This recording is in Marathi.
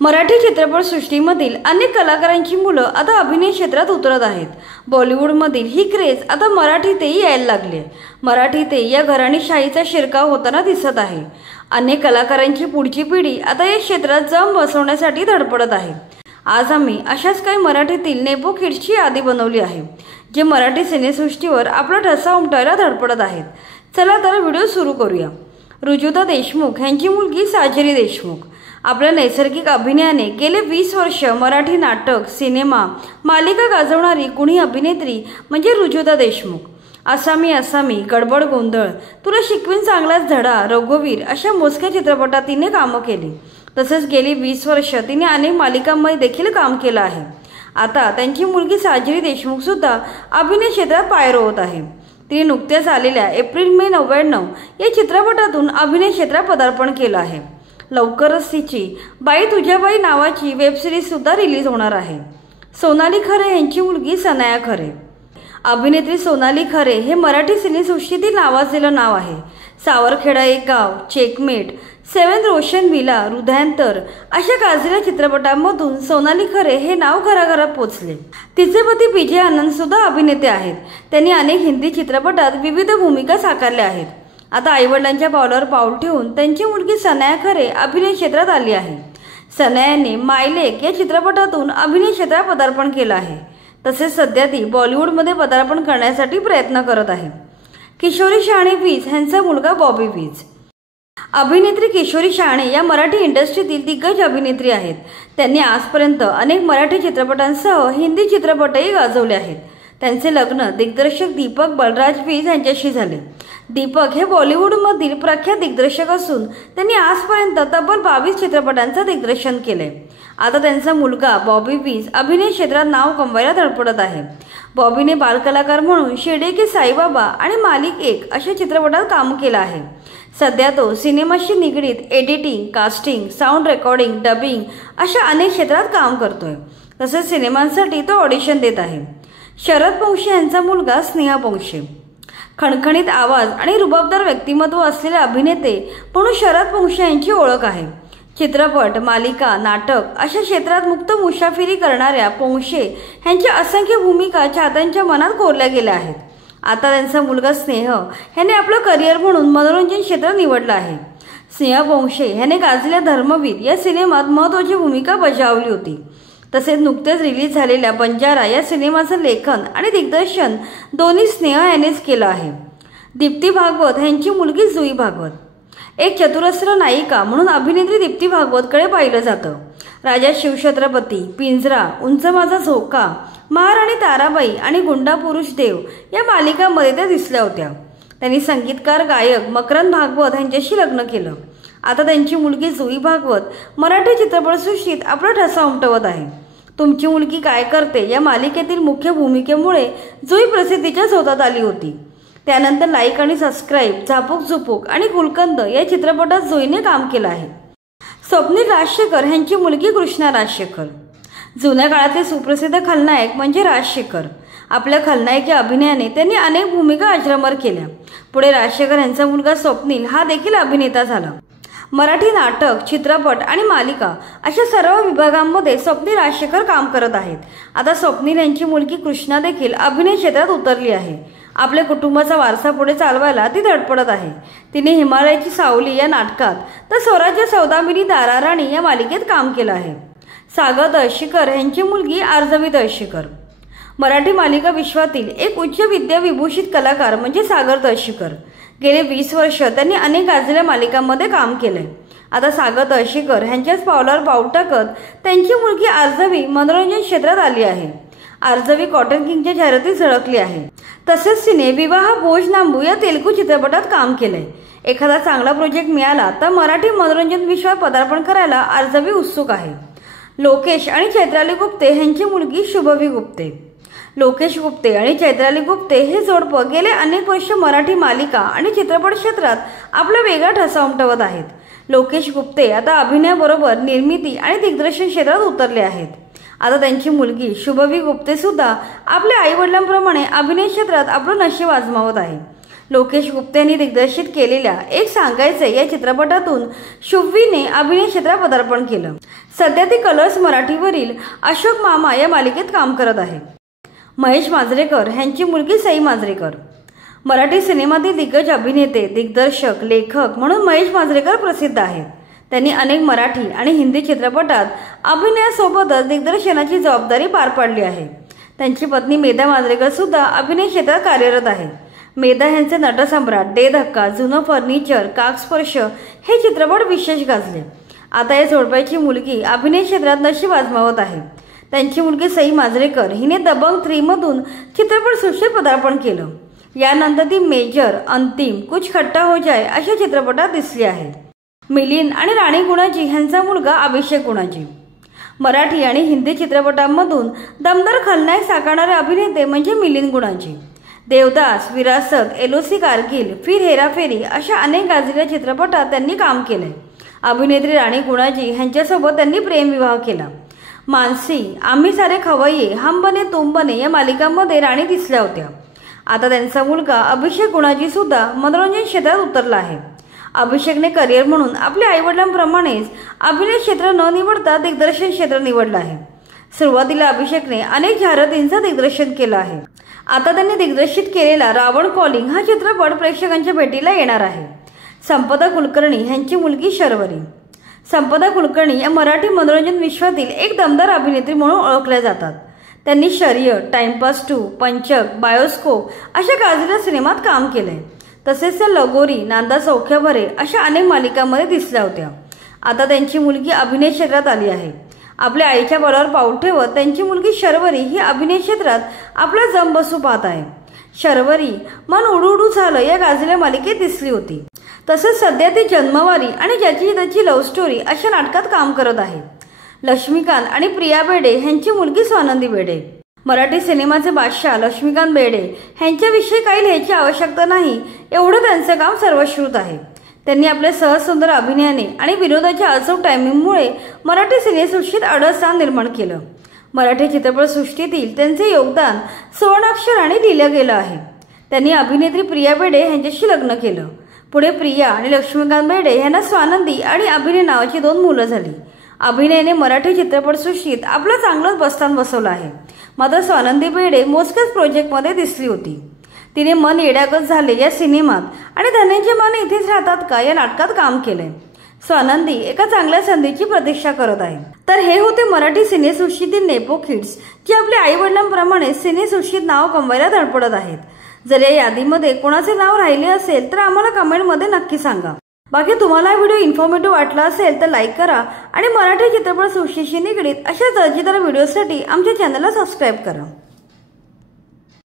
मराठी चित्रपटसृष्टीमधील अनेक कलाकारांची मुलं आता अभिनय क्षेत्रात उतरत आहेत। बॉलिवूडमधील ही क्रेज आता मराठीतही यायला लागली आहे। मराठीतही या घराणेशाहीचा शिरकाव होताना दिसत आहे। अनेक कलाकारांची पुढची पिढी आता या क्षेत्रात जम बसवण्यासाठी धडपडत आहे। आज आम्ही अशाच काही मराठीतील नेपो किड्सची यादी बनवली आहे, जे मराठी सिनेसृष्टीवर आपला ठसा उमटवायला धडपडत आहेत। चला तर व्हिडिओ सुरू करूया। रुजुता देशमुख यांची मुलगी साजरी देशमुख आपल्या नैसर्गिक अभिनयाने गेले 20 वर्ष मराठी नाटक, सिनेमा, मालिका गाजवणारी गुणी अभिनेत्री म्हणजे रुजुता देशमुख। असामी, गडबड गोंधळ, तुला शिकवीन चांगलाच धडा, रघुवीर अशा मोजक्या चित्रपटात तिने कामं केली। तसेच गेली 20 वर्ष तिने अनेक मालिकांमध्ये देखील काम केलं आहे। आता त्यांची मुलगी साजरी देशमुख सुद्धा अभिनय क्षेत्रात पाय रोवत आहे। तिने नुकत्याच आलेल्या एप्रिल मे 99 या चित्रपटातून अभिनय क्षेत्रात पदार्पण केलं आहे। लवकरच तिची बाई तुझ्या बाई नावाची वेबसिरीज सुद्धा रिलीज होणार आहे। सोनाली खरे यांची मुलगी सनाया खरे। अभिनेत्री सोनाली खरे हे मराठी सिनेसृष्टीतील नावाजलेलं नाव आहे। सावरखेडा एक गाव, चेकमेट, 7 रोशन विला, हृदयांतर अशा गाजलेल्या चित्रपटांमधून सोनाली खरे हे नाव घराघरात पोचले। तिचे पती विजय आनंद सुद्धा अभिनेते आहेत। त्यांनी अनेक हिंदी चित्रपटात विविध भूमिका साकारल्या आहेत। आता आईवडिलांच्या पावलावर पाऊल ठेवून त्यांची मुलगी सनाया खरे अभिनय क्षेत्रात आली आहे। सनायाने मायलेक या चित्रपटातून अभिनय क्षेत्रात पदार्पण केलं आहे। तसेच सध्या ती बॉलिवूडमध्ये पदार्पण करण्यासाठी प्रयत्न करत आहे। किशोरी शहाणे वीज यांचा मुलगा बॉबी वीज। अभिनेत्री किशोरी शहाणे या मराठी इंडस्ट्रीतील दिग्गज अभिनेत्री आहेत। त्यांनी आजपर्यंत अनेक मराठी चित्रपटांसह हिंदी चित्रपटही गाजवले आहेत। त्यांचे लग्न दिग्दर्शक दीपक बलराज वीज यांच्याशी झाले। दीपक हे बॉलिवूडमधील प्रख्यात दिग्दर्शक असून त्यांनी आजपर्यंत तब्बल 22 चित्रपटांचं दिग्दर्शन केले। आता त्यांचा मुलगा बॉबी वीज अभिनय क्षेत्रात नाव कमवायला धडपडत आहे। बॉबीने बालकलाकार म्हणून शिर्डी के साईबाबा आणि मालिक एक अशा चित्रपटात काम केलं आहे। सध्या तो सिनेमाशी निगडीत editing, casting, sound recording, dubbing अशा अनेक क्षेत्रात काम करतोय। तसेच सिनेमांसाठी तो ऑडिशन देत आहे। शरद पोंक्षे यांचा मुलगा स्नेहा पोंक्षे। खणखणीत आवाज आणि रुबाबदार व्यक्तिमत्व असलेले अभिनेते म्हणून शरद पोंक्षे यांची ओळख आहे। चित्रपट, मालिका, नाटक अशा क्षेत्रात मुक्त मुसाफिरी करणाऱ्या पोंक्षे यांच्या असंख्य भूमिका चाहत्यांच्या मनात कोरल्या गेल्या आहेत। आता त्यांचा मुलगा स्नेह याने आपलं करिअर म्हणून मनोरंजन क्षेत्र निवडलं आहे। स्नेहा पोंक्षे याने गाजलेल्या धर्मवीर या सिनेमात महत्त्वाची भूमिका बजावली होती। तसेच नुकतेच रिलीज झालेल्या बंजारा या सिनेमाचं लेखन आणि दिग्दर्शन दोन्ही स्नेहा यानेच केलं आहे। दीप्ती भागवत यांची मुलगी जुई भागवत। एक चतुरस्र नायिका म्हणून अभिनेत्री दीप्ती भागवतकडे पाहिलं जातं। राजा शिवछत्रपती, पिंजरा, उंच माझा झोका, महाराणी ताराबाई आणि गुंडा पुरुष देव या मालिकांमध्ये त्या दिसल्या होत्या। त्यांनी संगीतकार गायक मकरंद भागवत यांच्याशी लग्न केलं। आता त्यांची मुलगी जुई भागवत मराठी चित्रपटसृष्टीत आपला ठसा उमटवत आहे। तुमची मुलगी काय करते या मालिकेतील मुख्य भूमिकेमुळे जुई प्रसिद्धीच्या झोतात आली होती। त्यानंतर लाईक आणि सबस्क्राईब, झापूक झुपूक आणि गुलकंद या चित्रपटात जुईने काम केलं आहे। स्वप्नील राजशेखर यांची मुलगी कृष्णा राजशेखर। जुन्या काळातले सुप्रसिद्ध खलनायक म्हणजे राजशेखर। आपल्या खलनायकी अभिनयाने त्यांनी अनेक भूमिका अजरामर केल्या। पुढे राजशेखर यांचा मुलगा स्वप्नील हा देखील अभिनेता झाला। मराठी नाटक, चित्रपट आणि मालिका अशा सर्व विभागांमध्ये स्वप्नील राजशेखर काम करत आहेत। आता स्वप्नील यांची मुलगी कृष्णा देखील अभिनय क्षेत्रात उतरली आहे। आपल्या कुटुंबाचा वारसा पुढे चालवायला ती धडपडत आहे। तिने हिमालयाची सावली या नाटकात तर स्वराज्य सौदामिनी दाराराणी या मालिकेत काम केलं आहे। सागर दळशीकर यांची मुलगी आर्जवी दळशीकर। मराठी मालिका विश्वातील एक उच्च विद्या विभूषित कलाकार म्हणजे सागर दळशीकर। गेले 20 वर्ष त्यांनी अनेक गाजलेल्या मालिकांमध्ये काम केले। आता सागर दळशीकर यांच्याच पावलावर पाऊल टाकत त्यांची मुलगी आर्जवी मनोरंजन क्षेत्रात आली आहे। आर्जवी कॉटन किंगच्या जाहिरातीत झळकली आहे। तसेच तिने विवाह भोज नांबू या तेलुगू चित्रपटात काम केलंय। एखादा चांगला प्रोजेक्ट मिळाला तर मराठी मनोरंजन विश्वात पदार्पण करायला आर्जवी उत्सुक आहे। लोकेश आणि चैत्राली गुप्ते यांची मुलगी शुभवी गुप्ते। लोकेश गुप्ते आणि चैत्राली गुप्ते हे जोडपं गेले अनेक वर्ष मराठी मालिका आणि चित्रपट क्षेत्रात आपला वेगळा ठसा उमटवत आहेत। लोकेश गुप्ते आता अभिनयाबरोबर निर्मिती आणि दिग्दर्शन क्षेत्रात उतरले आहेत। आता त्यांची मुलगी शुभवी गुप्ते सुद्धा आपल्या आईवडिलांप्रमाणे अभिनय क्षेत्रात आपलं नशीब आजमावत आहे। लोकेश गुप्ते यांनी दिग्दर्शित केलेल्या एक सांगायचे या चित्रपटातून शुभवीने अभिनय क्षेत्रात पदार्पण केलं। सध्या ती कलर्स मराठीवरील अशोक मामा या मालिकेत काम करत आहे। महेश मांजरेकर यांची मुलगी सई मांजरेकर। मराठी सिनेमातील दिग्गज अभिनेते, दिग्दर्शक, लेखक म्हणून महेश मांजरेकर प्रसिद्ध आहेत। त्यांनी अनेक मराठी आणि हिंदी चित्रपटात अभिनयासोबतच दिग्दर्शनाची जबाबदारी पार पाडली आहे। त्यांची पत्नी मेधा मांजरेकर सुद्धा अभिनय क्षेत्रात कार्यरत आहे। मेधा यांचे नटसम्राट, दे धक्का, जुनं फर्निचर, काकस्पर्श हे चित्रपट विशेष गाजले। आता या जोडप्याची मुलगी अभिनय क्षेत्रात नशीब आजमावत आहे। त्यांची मुलगी सई मांजरेकर हिने दबंग 3 मधून चित्रपट सृष्टीत पदार्पण केलं। यानंतर ती मेजर, अंतिम, कुछ खट्टा हो जाए अशा चित्रपटात दिसली आहे। मिलिंद आणि राणी गुणाजी यांचा मुलगा अभिषेक गुणाजी। मराठी आणि हिंदी चित्रपटांमधून दमदार खलनायक साकारणारे अभिनेते म्हणजे मिलिंद गुणाजी। देवदास, विरासत, एलओसी कारगिल, फिर हेराफेरी अशा अनेक गाजलेल्या चित्रपटात त्यांनी काम केले। अभिनेत्री राणी गुणाजी यांच्यासोबत त्यांनी प्रेमविवाह केला। मानसी, आम्ही सारे खवय्ये, हम बने तुम बने या मालिकांमध्ये राणी दिसल्या होत्या। आता त्यांचा मुलगा अभिषेक गुणाजी सुद्धा मनोरंजन क्षेत्रात उतरला आहे। अभिषेकने करिअर म्हणून आपल्या आईवडिलांप्रमाणेच अभिनय क्षेत्र न निवडता दिग्दर्शन क्षेत्र निवडलं आहे। सुरुवातीला अभिषेकने अनेक जाहिरातींचं दिग्दर्शन केलं आहे। आता त्यांनी दिग्दर्शित केलेला रावण कॉलिंग हा चित्रपट प्रेक्षकांच्या भेटीला येणार आहे। संपदा कुलकर्णी यांची मुलगी शर्वरी। संपदा कुलकर्णी या मराठी मनोरंजन विश्वातील एक दमदार अभिनेत्री म्हणून ओळखल्या जातात। त्यांनी शर्यत, टाइमपास 2, पंचक, बायोस्कोप अशा गाजलेल्या सिनेमात काम केलंय। तसेच त्या लगोरी, नांदा सौख्यभरे अशा अनेक मालिकांमध्ये दिसल्या होत्या। आता त्यांची मुलगी अभिनय क्षेत्रात आली आहे। आपल्या आईच्या बळावर पाऊल ठेवत त्यांची मुलगी शर्वरी ही अभिनय क्षेत्रात आपला जम बसू पाहत आहे। शर्वरी मन उडू उडू झालं या गाजलेल्या मालिकेत दिसली होती। तसेच सध्या ती जन्मवारी आणि ज्याची त्याची लव्ह स्टोरी अशा नाटकात काम करत आहे। लक्ष्मीकांत आणि प्रिया बेडे यांची मुलगी स्वानंदी बेडे। मराठी सिनेमाचे बादशाह लक्ष्मीकांत बेडे यांच्याविषयी काही लिहायची आवश्यकता नाही, एवढं त्यांचं काम सर्वश्रुत आहे। त्यांनी आपल्या सहज सुंदर अभिनयाने आणि विनोदाच्या अचूक टायमिंगमुळे मराठी सिनेसृष्टीत अडळ स्थान निर्माण केलं। मराठी चित्रपटसृष्टीतील त्यांचे योगदान सुवर्णाक्षराने लिहिलं गेलं आहे। त्यांनी अभिनेत्री प्रिया बेडे यांच्याशी लग्न केलं। पुढे प्रिया आणि लक्ष्मीकांत बेडे यांना स्वानंदी आणि अभिनय नावाची 2 मुलं झाली। अभिनयाने मराठी चित्रपटसृष्टीत आपलं चांगलंच बस्तान बसवलं आहे। मात्र स्वानंदी बेडे मोजक्याच प्रोजेक्टमध्ये दिसली होती। तिने मन येड्यागत झाले या सिनेमात आणि धनंजय माने इथेच राहतात का या नाटकात काम केलंय। स्वानंदी एका चांगल्या संधीची प्रतीक्षा करत आहे। तर हे होते मराठी सिनेसृष्टीतील नेपो किड्स जे आपल्या आई वडिलांप्रमाणे सिनेसृष्टीत नाव कमवायला धडपडत आहेत। जर या यादीमध्ये कोणाचे नाव राहिले असेल तर आम्हाला कमेंटमध्ये नक्की सांगा। बाकी तुम्हाला हा व्हिडिओ इन्फॉर्मेटिव्ह वाटला असेल तर लाईक करा आणि मराठी चित्रपटसृष्टीशी निगडीत अशा दर्जेदार व्हिडिओसाठी आमच्या चॅनलला सबस्क्राईब करा।